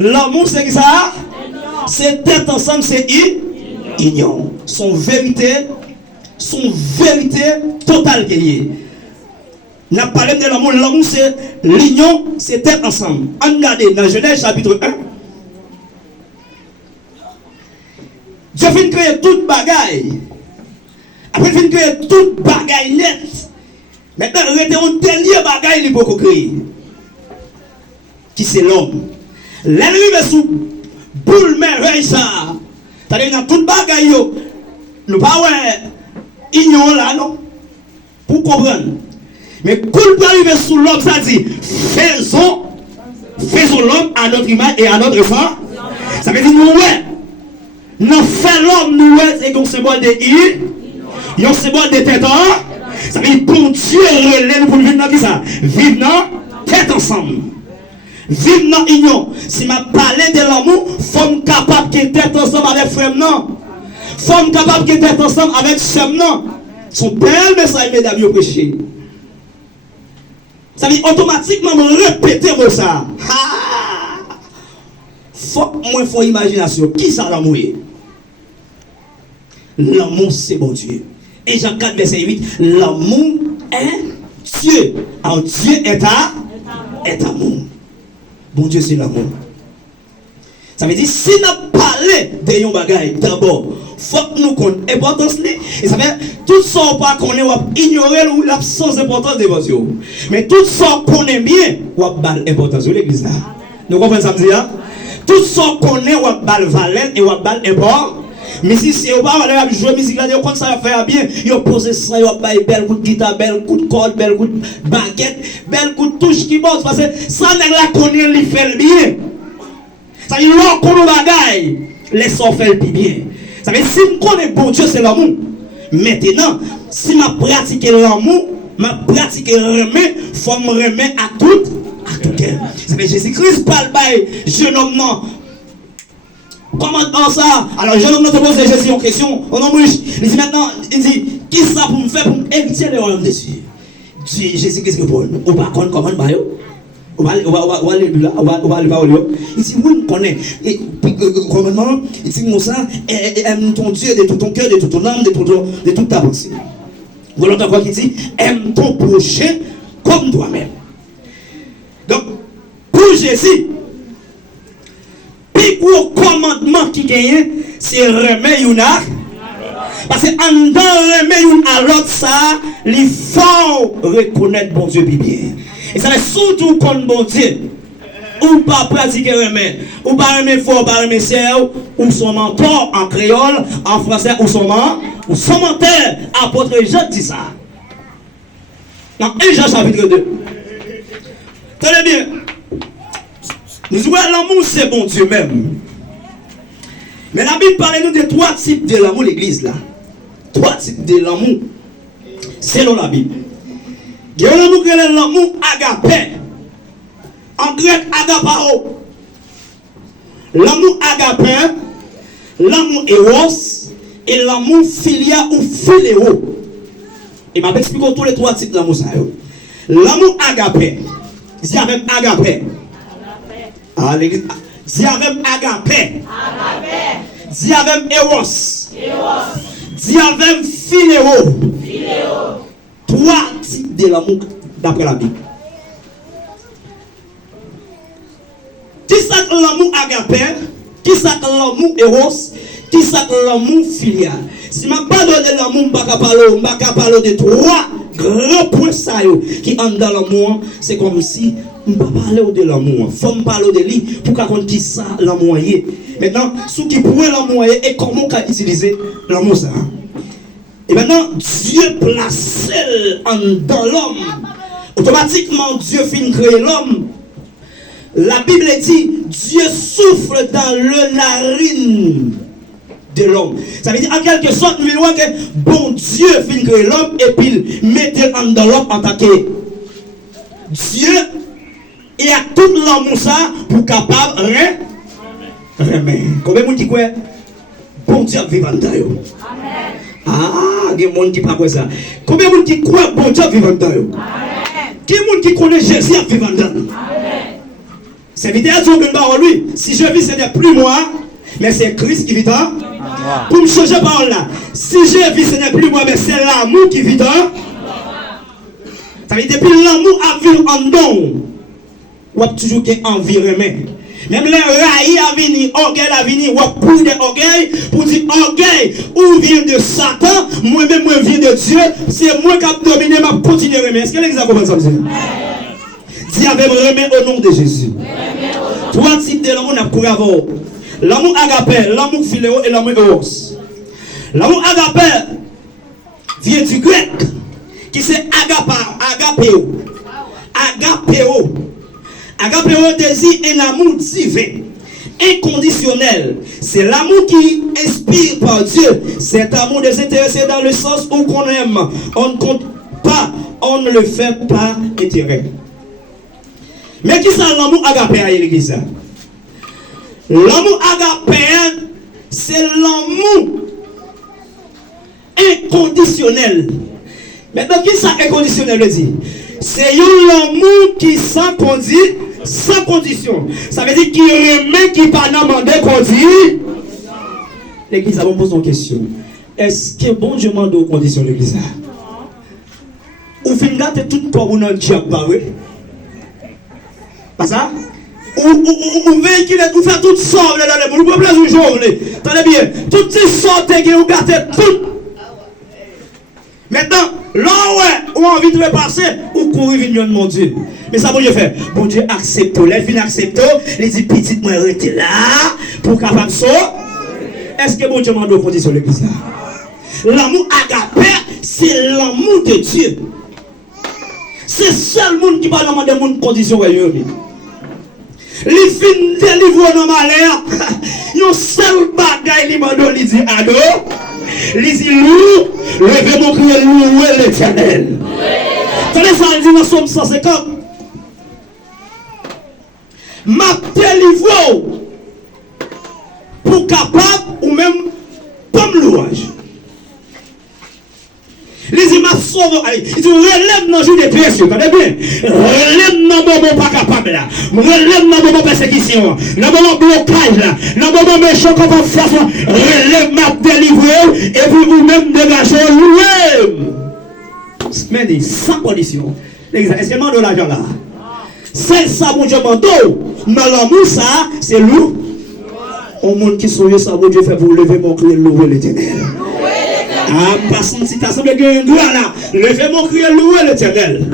L'amour, c'est ça? C'est d'être ensemble, c'est union. Son vérité totale qu'il y est. N'a parlé de l'amour. L'amour, c'est l'union, c'est être ensemble. Regardez dans Genèse chapitre 1. Dieu fait créer toute bagaille. Après, il fait créer toute bagaille nette. Maintenant, il y a un dernier bagaille qu'il faut créer. Qui c'est l'homme. L'ennemi est sous boule merveille ça. C'est-à-dire dans toute bagaille, nous pas ignorons là, non? Pour comprendre. Mais quand nous arriver sous l'homme, ça dit faisons l'homme à notre image et à notre forme. Ça veut dire nous fait l'homme, nous c'est un symbole de il, un symbole de tête. Ça veut dire bon Dieu relève pour vivre dans qui ça? Vivre dans tête ensemble. Vivre dans union. Si je parle de l'amour, faut capable de tête ensemble avec frère non. Faut capable de tête ensemble avec sœur non. Son bel message mesdames yo prêcher. Ça veut dire automatiquement répéter ça. Faut imagination. Qui ça l'amour? L'amour c'est bon Dieu. Et Jean 4 verset 8, l'amour est Dieu. Alors Dieu est amour. Bon Dieu c'est l'amour. Ça veut dire si nous parlons de yon bagay d'abord, faut que nous connaissions l'importance. Et ça fait tout ça on pas connaît ou ignorer ou l'absence d'importance de Dieu. Mais tout ça on connaît bien ou bal importance de l'église là. Nous comprenons ça me dire? Tout ça on connaît ou bal valeur et ou bal important. Mais si c'est au bas, on jouer musique là, quand ça va faire bien, il pose ça, il va bel coup de guitare, bel coup de corde, bel coup de baguette, bel coup de touche qui bosse parce que ça n'est là connaît il fait bien. Ça veut dire l'on connaît bagaille, laisse-on faire le bien. Ça veut dire si on connaît bon Dieu c'est l'amour. Maintenant, si je pratique l'amour, je pratique le remède, il faut me remettre à tout cœur. Ça veut dire Jésus-Christ parle by jeune homme non. Comment ça? Alors, je ne te pose Jésus en question. On en bouge. Il dit maintenant, il dit, qui ça pour me faire pour hériter le royaume de Dieu? Jésus Christ répond, on va connaître comment on va aller là, on va aller voir. Il dit, oui, on connaît. Et commandement, il dit, mon ça, aime ton Dieu de tout ton cœur, de toute ton âme, de toute ta pensée. Voilà encore qui dit, aime ton prochain comme toi-même. Donc, pour Jésus, le commandement qui gagne, c'est remettre une à. Parce que en dans remettre à l'autre, ça, il faut reconnaître bon Dieu bien. Et ça veut surtout qu'on bon Dieu. Ou pas pratiquer remettre, ou pas remettre fort, pas remettre serre, ou son mentor en créole, en français, ou son menteur, apôtre Jean dit ça. Dans 1 Jean chapitre 2. Tenez bien. Nous voyons l'amour, c'est bon Dieu même. Mais la Bible parle nous de 3 types de l'amour, l'église là. 3 types de l'amour. Selon la Bible. Il y a l'amour agapé. En grec, agapao. L'amour agapé, l'amour eros et l'amour philia ou philéo. Et je vais expliquer tous les 3 types d'amour. L'amour agapé. C'est avec agapé. Dis avec agapé. Dis avec eros. Dis avec philéo. 3 types de l'amour d'après la Bible. Qui ça que l'amour agapé? Qui ça que l'amour eros? Qui ça que l'amour filial? Si je ne parle pas de l'amour, je ne vais pas parler de 3 grands points qui entrent dans l'amour. C'est comme si je ne vais pas parler de l'amour. Il faut me parler de lui pour qu'on qui ça l'amour est. Maintenant, ce qui pourrait l'amour est et comment on peut utiliser l'amour ça. Et maintenant, Dieu place dans l'homme. Automatiquement, Dieu finit créer l'homme. La Bible dit, Dieu souffle dans le narine de l'homme. Ça veut dire en quelque sorte, nous voyons que bon Dieu finit créer l'homme et puis mettez dans l'homme en tant que Dieu et à tout l'amour ça pour capable remettre. Combien de monde qui croit bon Dieu vivant dans eux? Ah, il y a des gens qui ne croient pas ça. Combien de monde qui croit bon Dieu vivant dans eux? Qui est monde qui connaît Jésus vivant dans eux? Serviteur Dieu une parole lui. Si je vis, ce n'est plus moi, mais c'est Christ qui vit en. Pour me changer parole là. Si je vis, ce n'est plus moi, mais c'est l'amour qui vit en. Ça veut dire depuis l'amour a vu en don. Ou a toujours envie remet. Même les rails à venir, orgueil à venir, ou a pour des orgueil, pour dire orgueil, ou vient de Satan, moi-même, moi viens de Dieu, c'est moi qui a dominé, ma continuer à remettre. Est-ce que l'exemple comme ça? Dis avec remet au nom de Jésus. Trois types de l'amour n'a pas avoir. L'amour agapé, l'amour philéo et l'amour eros. L'amour agapé vient du grec, qui c'est agapéo. Agapéo. Agapéo désigne un amour divin, inconditionnel. C'est l'amour qui inspire par Dieu. Cet amour désintéressé dans le sens où qu'on aime. On ne compte pas, on ne le fait pas intérêt. Mais qui c'est l'amour agapé à l'église? L'amour agapé, c'est l'amour inconditionnel. Maintenant, qui ça inconditionnel veut dire? C'est l'amour qui sans condition. Ça veut dire qu'il remet qui pas demandé qu'on dit. L'église a posé une question. Est-ce que bon Dieu m'a donné aux conditions de l'église? Ou fin gâter tout corps ou non diable pas oui? Pas ça? Ou véhicule ou faire tout sort là dans le monde. Vous pouvez plus jouer. Attendez bien. Toutes ces sortes que vous gâtez tout. Maintenant, là où on a envie de repasser, ou courir venir de mon Dieu. Mais ça, bon Dieu fait. Bon Dieu accepte. Les filles acceptent. Les dit petite moi rester là pour capable ça. Est-ce que bon Dieu m'a donné condition l'église là? L'amour agapé, c'est l'amour de Dieu. C'est seul monde qui va demander mon condition royaume. Les filles délivrent dans malheur. Yon seul bagaille li m'a donné dit ado. Li dit loup, levez mon cri louer l'Éternel. Tenez ça dit dans Somme 150. Ma délivré pour capable ou même comme louage. Les images sauvent, ils disent relève dans le jour de pression, attendez bien. Relève dans le moment pas capable là. Relève dans le moment persécution, dans le moment blocage là, dans le moment méchant comme on fait. Relève ma délivrée et puis vous-même dégagez louer. Mais dit sans condition. Est-ce que mando l'argent là? C'est ça mon Dieu mando. Dans l'amour ça, c'est loup. Au monde qui sourit ça, mon Dieu fait pour lever mon cri et louer l'Éternel. Ah, passons une citation de Guérin là. Levez mon cri et louez l'Éternel.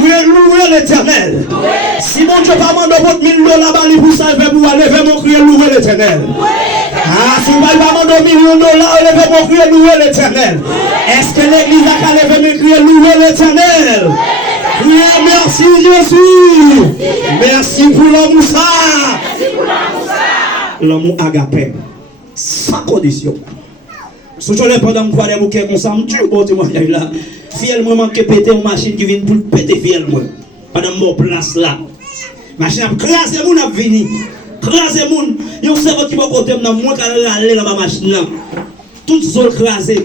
Louez l'Éternel. Si mon Dieu pas demandé votre $1000 pour ça, je vais vous lever mon cri et louer l'Éternel. Ah, si vous n'avez pas demandé $1 000, levez mon cri et louer l'Éternel. Est-ce que l'église a qu'à lever mon cri et louer l'Éternel? Oui, merci Jésus. Merci pour l'amour ça. L'amour agapé. Sans condition. Si je l'ai pendant que je bouquets comme ça, je bon témoignage là. Fiel moi manque péter une machine qui vient pour péter fiel moi. Pendant mon place là. Machine a crasé moun a vini. Crasé moun. Yon cerveau qui va côté moi quand aller dans ma machine là. Tout zone crasé.